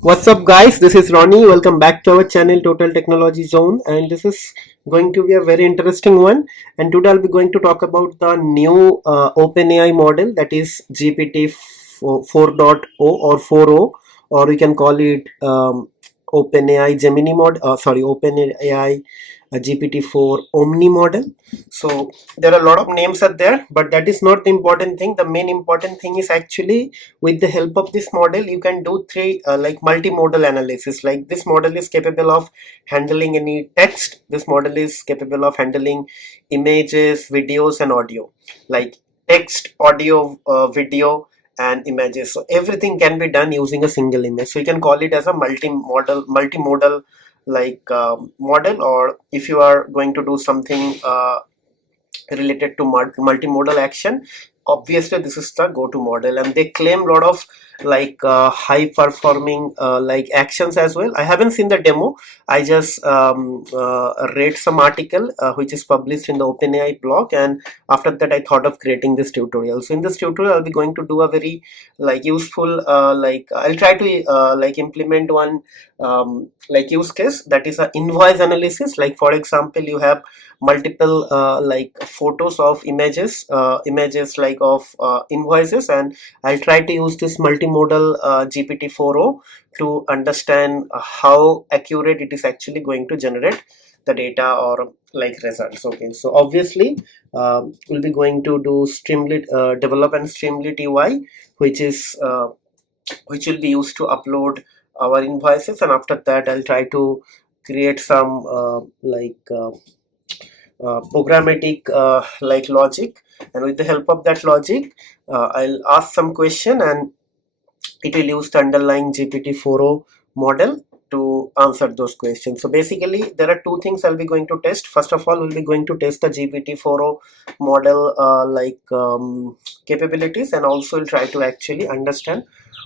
What's up, guys? This is Ronnie. Welcome back to our channel Total Technology Zone, and this is going to be a very interesting one. And today I'll be going to talk about the new OpenAI model, that is GPT-4o or 4o, or we can call it OpenAI Gemini mod. OpenAI GPT-4 Omni model. So there are a lot of names are there, but that is not the important thing. The main important thing is actually with the help of this model you can do three like multimodal analysis. Like this model is capable of handling any text. This model is capable of handling images, videos and audio, like text, audio, video and images. So everything can be done using a single image, so you can call it as a multimodal like model. Or if you are going to do something related to multimodal action, obviously this is the go-to model. And they claim a lot of like high performing like actions as well. I haven't seen the demo. I just read some article which is published in the OpenAI blog, and after that I thought of creating this tutorial. So in this tutorial I'll be going to do a very like useful like I'll try to like implement one like use case, that is a invoice analysis. Like for example, you have multiple like photos of images like of invoices, and I'll try to use this multimodal GPT-4o to understand how accurate it is actually going to generate the data or like results. Okay, so obviously we'll be going to do Streamlit develop and Streamlit UI, which is which will be used to upload our invoices. And after that I'll try to create some programmatic like logic, and with the help of that logic I'll ask some question, and it will use the underlying GPT-4o model to answer those questions. So basically there are two things I'll be going to test. First of all, we'll be going to test the GPT-4o model capabilities, and also we'll try to actually understand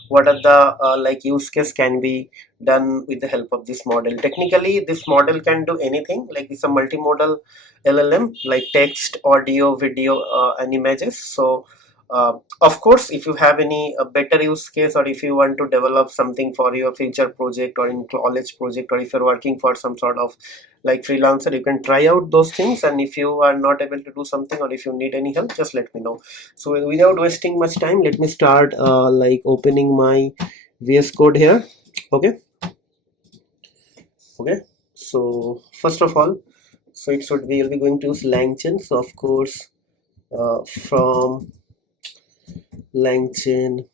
what are the like use case can be done with the help of this model. Technically this model can do anything, like it's a multimodal LLM, like text, audio, video and images. So of course, if you have any better use case, or if you want to develop something for your future project or in college project, or if you're working for some sort of like freelancer, you can try out those things. And if you are not able to do something, or if you need any help, just let me know. So without wasting much time, let me start like opening my VS Code here. Okay. So first of all, so it should be, you'll be going to use Langchain. So of course, from Langchain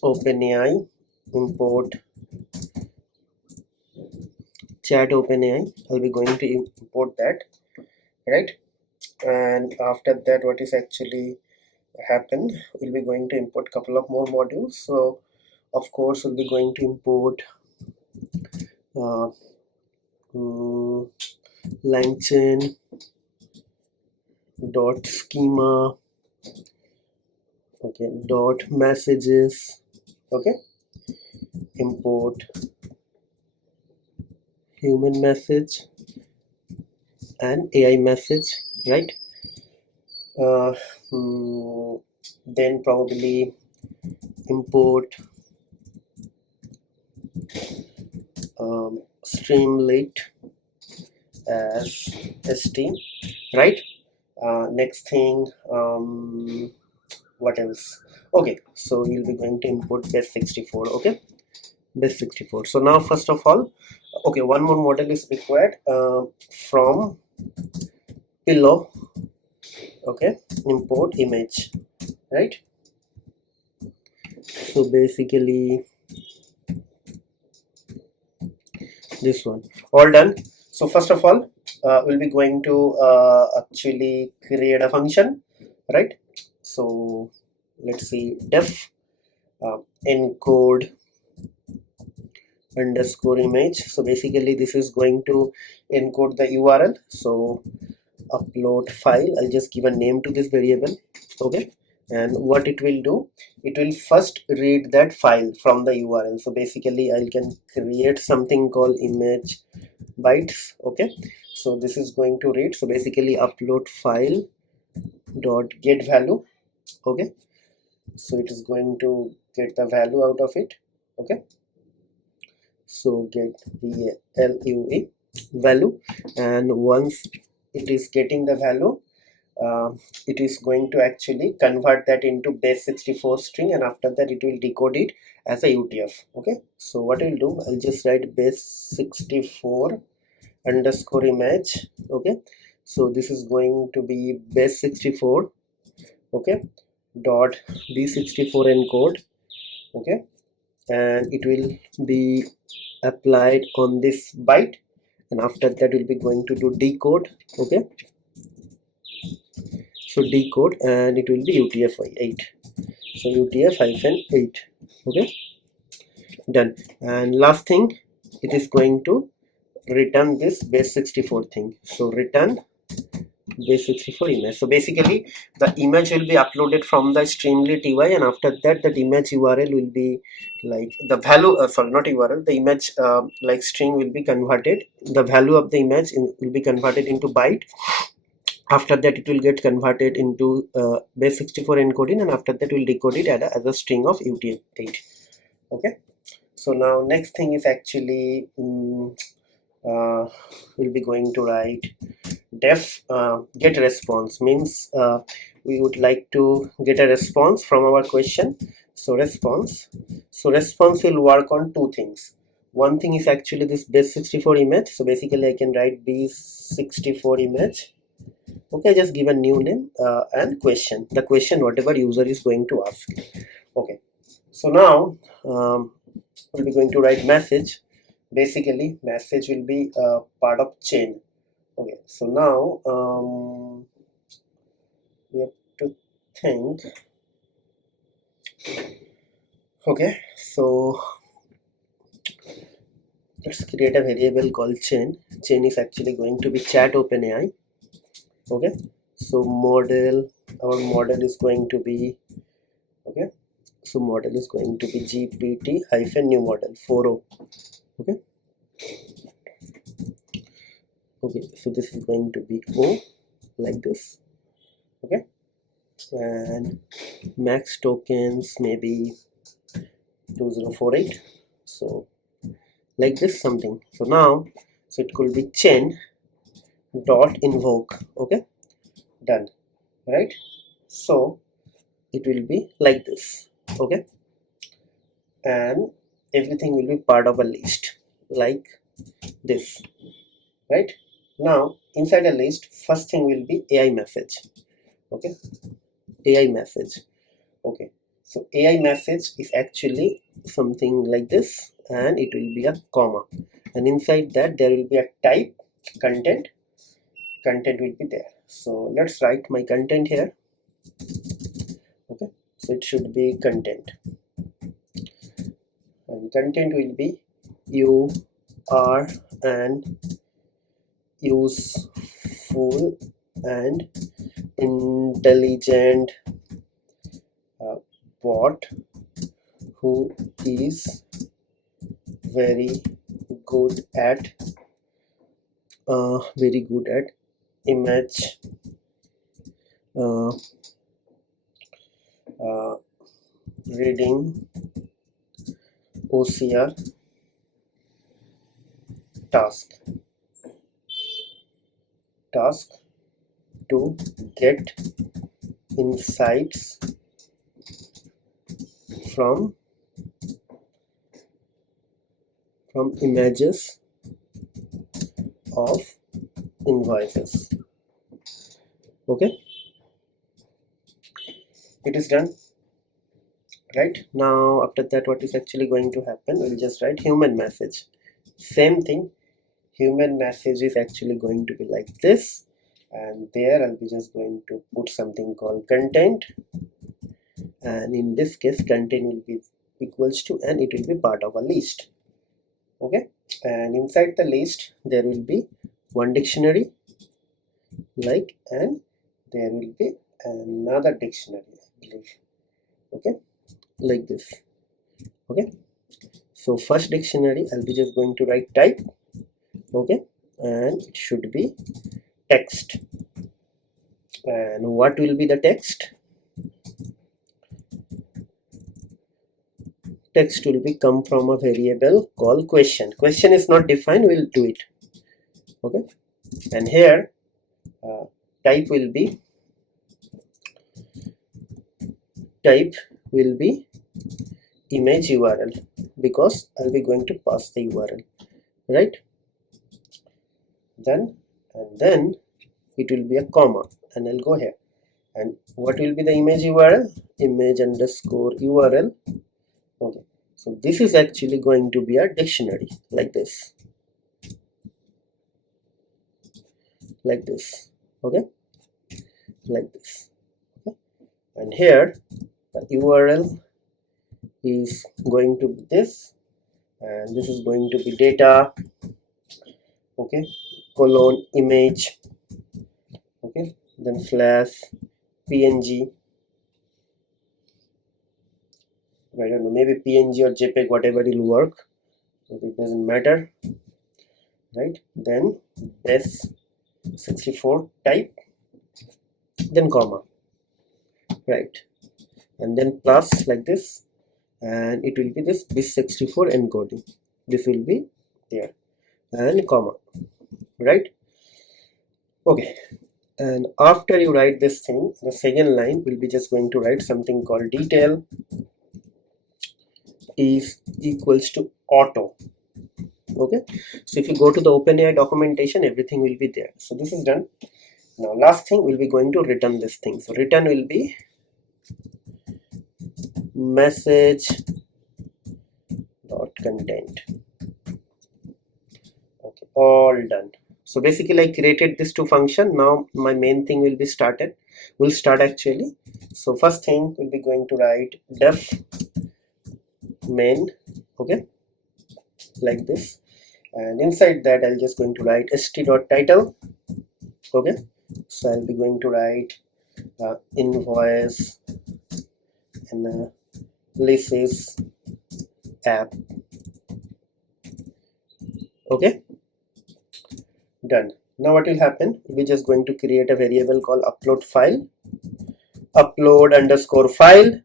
OpenAI, import chat OpenAI. I'll be going to import that, right? And after that, what is actually happen, we'll be going to import couple of more modules. So of course we'll be going to import uh, mm, Langchain dot schema, okay, dot messages, okay, import human message and AI message, right? uh, then probably import Streamlit as st, right? Next thing, what else? Okay, so you'll be going to import base64. Okay, base64. So now first of all, okay, one more model is required from pillow. Okay, import image, right? So basically this one, all done. So first of all, we'll be going to actually create a function, right? So let's see, def encode underscore image. So basically this is going to encode the URL. So upload file, I'll just give a name to this variable. Okay, and what it will do, it will first read that file from the URL. So basically I can create something called image bytes. Okay, so this is going to read, so basically upload file dot get value. Okay, so it is going to get the value out of it. Okay, So get value value, and once it is getting the value, it is going to actually convert that into base 64 string, and after that it will decode it as a UTF. Okay, so what I'll do, I'll just write base 64 underscore image. Okay, so this is going to be base 64, okay, dot b64 encode. Okay, and it will be applied on this byte, and after that we'll be going to do decode. Okay, so decode, and it will be UTF-8. So UTF-8. Okay, done. And last thing, it is going to return this base 64 thing. So return base 64 image. So basically the image will be uploaded from the Streamlit UI, and after that that image URL will be like the value, sorry, not URL, the image like string will be converted, the value of the image will be converted into byte. After that it will get converted into base 64 encoding, and after that we'll decode it as a string of UTF-8. Okay, so now next thing is actually we'll be going to write def get response. Means we would like to get a response from our question. So response will work on two things. One thing is actually this base 64 image. So basically I can write b64 image. Okay, just give a new name and question, the question whatever user is going to ask. Okay, so now we'll be going to write message. Basically message will be part of chain. Okay, so now we have to think. Okay, so let's create a variable called chain. Chain is actually going to be chat OpenAI. Okay, so model, our model is going to be, okay, so model is going to be GPT-new model 4o. Okay, okay, so this is going to be O, like this. Okay, and max tokens maybe 2048, so like this something. So now, so it could be chain dot invoke. Okay, done, right? So it will be like this. Okay, and everything will be part of a list like this, right? Now inside a list, first thing will be AI message. Okay, AI message. Okay, so AI message is actually something like this, and it will be a comma, and inside that there will be a type content. Content will be there. So let's write my content here. Okay, so it should be content, and content will be you are an useful and intelligent bot who is very good at image uh, reading OCR task to get insights from images of invoices. Okay, it is done. Right now, after that, what is actually going to happen? We'll just write human message. Same thing, human message is actually going to be like this, and there I'll be just going to put something called content, and in this case content will be equals to, and it will be part of a list. Okay, and inside the list there will be one dictionary, like, and there will be another dictionary, I believe. Okay, like this. Okay, so first dictionary I'll be just going to write type. Okay, and it should be text. And what will be the text? text will be come from a variable called question. Question is not defined, we'll do it. Okay, and here type will be image URL, because I'll be going to pass the URL, right? Then it will be a comma, and I'll go here. And what will be the image URL? Image underscore URL. Okay, so this is actually going to be a dictionary, like this, okay, like this. Okay. And here the URL is going to be this, and this is going to be data, okay, colon image, okay, then slash png, I don't know, maybe png or jpeg, whatever will work, it doesn't matter, right? Then base64 type, then comma, right? And then plus, like this, and it will be this base64 encoding, this will be there, and comma, right? Okay, and after you write this thing, the second line will be just going to write something called detail is equals to auto. Okay, so if you go to the OpenAI documentation, everything will be there. So this is done. Now last thing, we'll be going to return this thing. So return will be message dot content. Okay, all done. So basically I created this two function. Now my main thing will be started, will start actually. So first thing we'll be going to write def main, okay, like this, and inside that I'll just going to write st.title. Okay, so I'll be going to write invoice analysis app. Okay, done. Now what will happen, we're just going to create a variable called upload file, upload underscore file,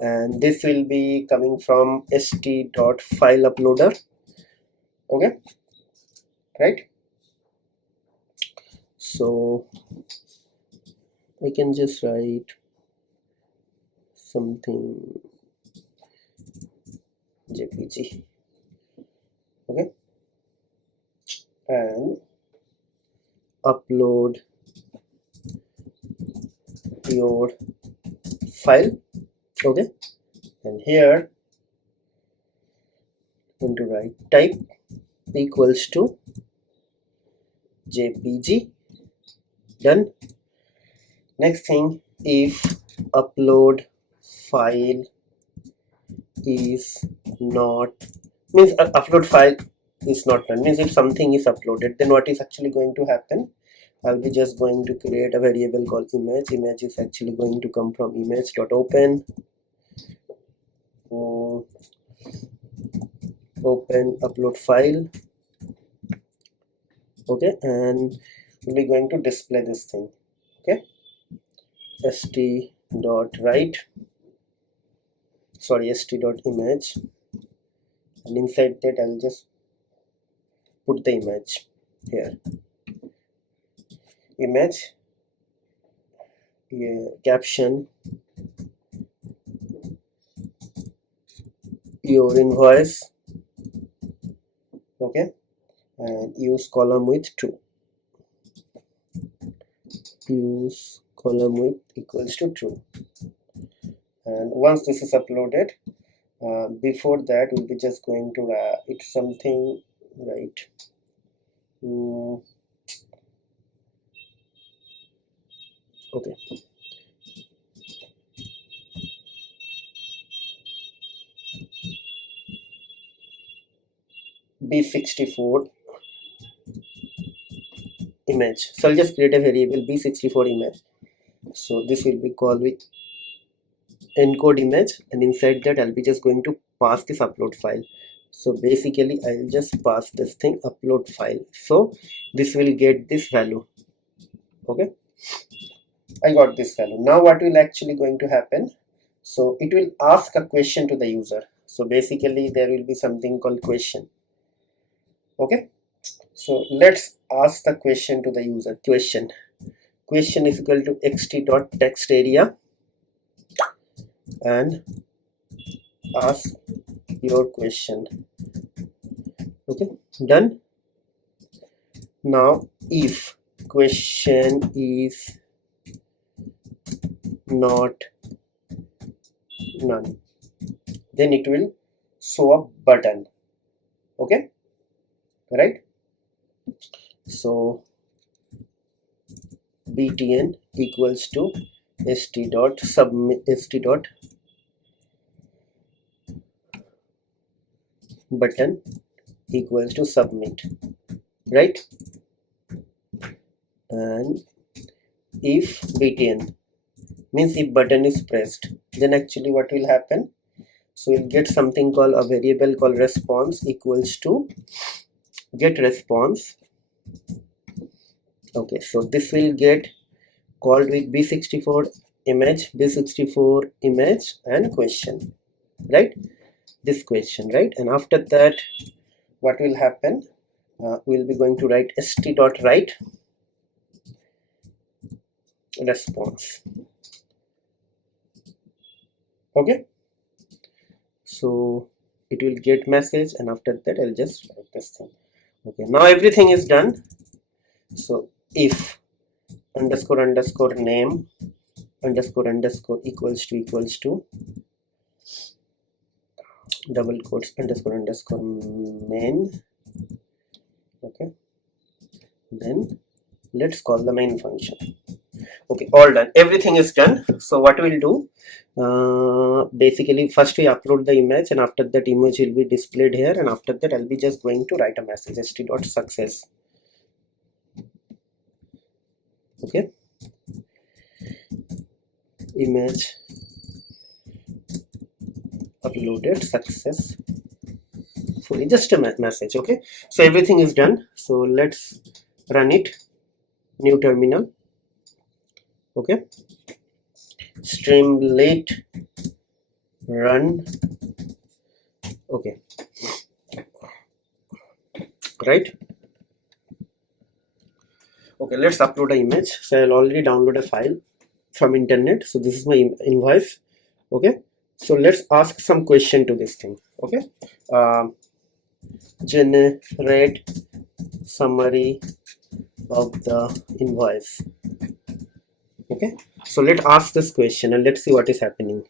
and this will be coming from st.fileuploader. Okay, right? So I can just write something jpg, okay, and upload your file. Okay, and here I'm going to write type equals to jpg. Done. Next thing, if upload file is not, means upload file is not done, means if something is uploaded, then what is actually going to happen, I'll be just going to create a variable called image. Image is actually going to come from image.open, open upload file. Okay, and we're going to display this thing. Okay, st.write, sorry, st.image, and inside that I'll just put the image here, image, yeah, caption, your invoice, okay, and use column with true, use column with equals to true. And once this is uploaded, before that we'll be just going to write something, right, okay, b64 image. So I'll just create a variable b64 image. So this will be called with encode image, and inside that I'll be just going to pass this upload file. So basically I'll just pass this thing upload file, so this will get this value. Okay, I got this value. Now what will actually going to happen, so it will ask a question to the user. So basically there will be something called question. Okay, so let's ask the question to the user. Question is equal to xt.text area and ask your question. Okay, done. Now if question is not none, then it will show a button. Okay, right? So btn equals to st dot button equals to submit, right? And if btn means if button is pressed, then actually what will happen? So we'll get something called a variable called response equals to get response. Okay, so this will get called with b64 image and question, right? This question, right? And after that what will happen? We'll be going to write st.write response. Okay, so it will get message, and after that I'll just write this thing. Okay, now everything is done. So if underscore name underscore equals to double quotes underscore main. Okay, then let's call the main function. Okay, all done, everything is done. So what we'll do, basically first we upload the image, and after that image will be displayed here, and after that I'll be just going to write a message st.success. Okay, image uploaded successfully, just a message. Okay, so everything is done. So let's run it. New terminal. Okay, Streamlit run. Okay, right? Okay, let's upload an image. So I'll already download a file from internet. So this is my invoice. Okay, so let's ask some question to this thing. Okay, generate summary of the invoice. Okay, so let's ask this question and let's see what is happening.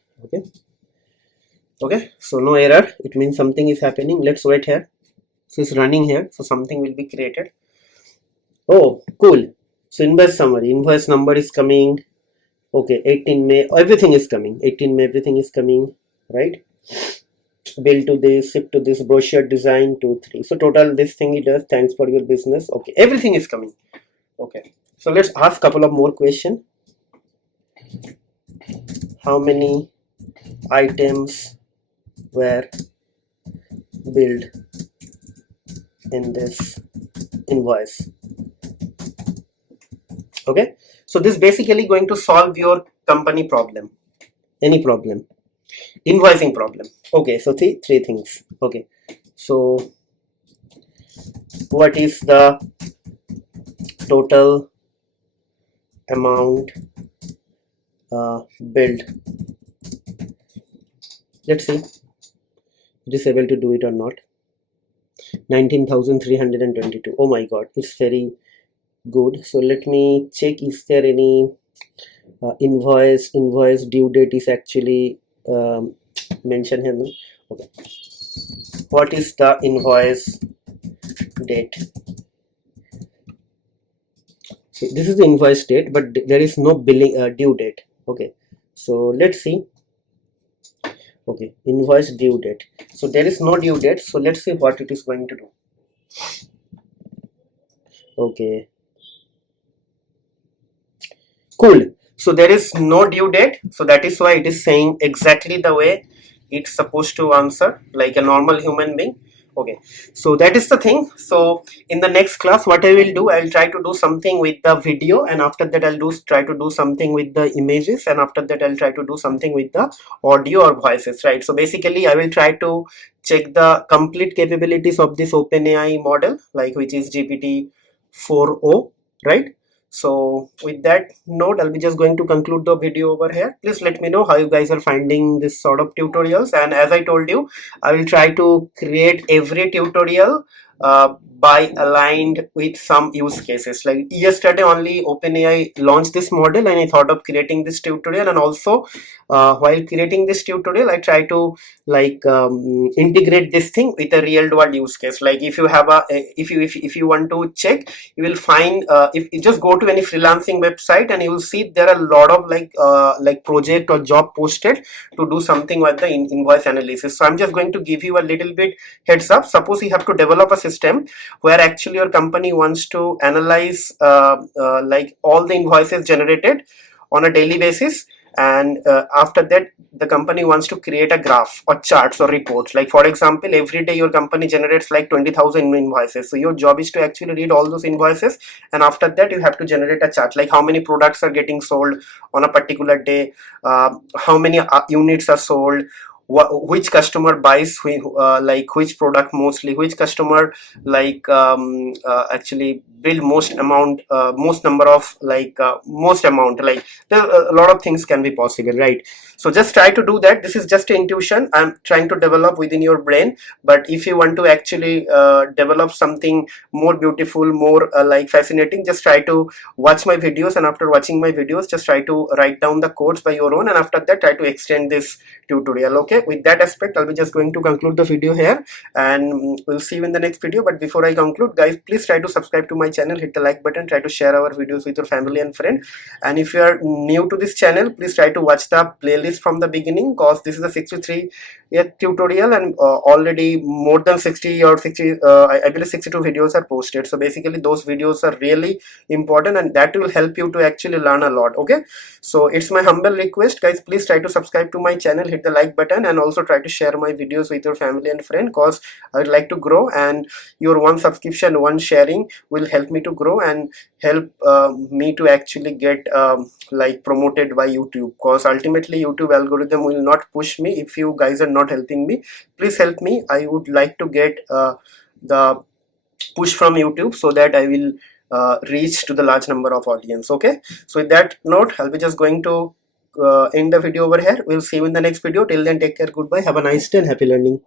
Okay, so no error, it means something is happening. Let's wait here. So it's running here, so something will be created. Oh, cool. So invoice summary, invoice number is coming. Okay, 18 May, everything is coming. 18 May, everything is coming, right? Bill to this, ship to this, brochure design 2, 3. So total this thing it does. Thanks for your business. Okay, everything is coming. Okay, so let's ask couple of more questions. How many items were billed in this invoice? Okay, so this is basically going to solve your company problem, any problem, invoicing problem. Okay, so three things. Okay, so what is the total amount billed? Let's see it is able to do it or not. 19,322. Oh my god, it's very good. So let me check, is there any invoice due date is actually mentioned here. Okay, what is the invoice date? So this is the invoice date, but there is no billing due date. Okay, so let's see. Okay, invoice due date. So there is no due date. So let's see what it is going to do. Okay, cool. So there is no due date. So that is why it is saying exactly the way it's supposed to answer, like a normal human being. Okay, so that is the thing. So in the next class, what I will do, I'll try to do something with the video, and after that I'll try to do something with the images, and after that I'll try to do something with the audio or voices, right? So basically I will try to check the complete capabilities of this OpenAI model, like which is GPT-4o, right? So with that note, I'll be just going to conclude the video over here. Please let me know how you guys are finding this sort of tutorials, and as I told you, I will try to create every tutorial by aligned with some use cases. Like yesterday only OpenAI launched this model, and I thought of creating this tutorial, and also while creating this tutorial I try to like integrate this thing with a real world use case. Like if you have if you want to check, you will find if you just go to any freelancing website, and you will see there are a lot of like project or job posted to do something with the invoice analysis. So I'm just going to give you a little bit heads up. Suppose you have to develop a system where actually your company wants to analyze like all the invoices generated on a daily basis, and after that the company wants to create a graph or charts or reports. Like for example, every day your company generates like 20,000 invoices, so your job is to actually read all those invoices, and after that you have to generate a chart, like how many products are getting sold on a particular day, how many units are sold, which customer buys like which product mostly, which customer like actually build most number of like most amount, like there a lot of things can be possible, right? So just try to do that. This is just an intuition I'm trying to develop within your brain, but if you want to actually develop something more beautiful, more like fascinating, just try to watch my videos, and after watching my videos just try to write down the codes by your own, and after that try to extend this tutorial. Okay, with that aspect I'll be just going to conclude the video here, and we'll see you in the next video. But before I conclude, guys, please try to subscribe to my channel, hit the like button, try to share our videos with your family and friend, and if you are new to this channel, please try to watch the playlist from the beginning, cause this is a 63 tutorial, and already more than 60 or 60 I believe 62 videos are posted. So basically those videos are really important, and that will help you to actually learn a lot. Okay, so it's my humble request, guys, please try to subscribe to my channel, hit the like button, and also try to share my videos with your family and friend, cause I would like to grow, and your one subscription, one sharing will help me to grow and help me to actually get like promoted by YouTube, cause ultimately YouTube algorithm will not push me if you guys are not helping me. Please help me. I would like to get the push from YouTube so that I will reach to the large number of audience. Okay, so with that note, I'll be just going to end the video over here. We'll see you in the next video. Till then, take care, goodbye, have a nice day, and happy learning.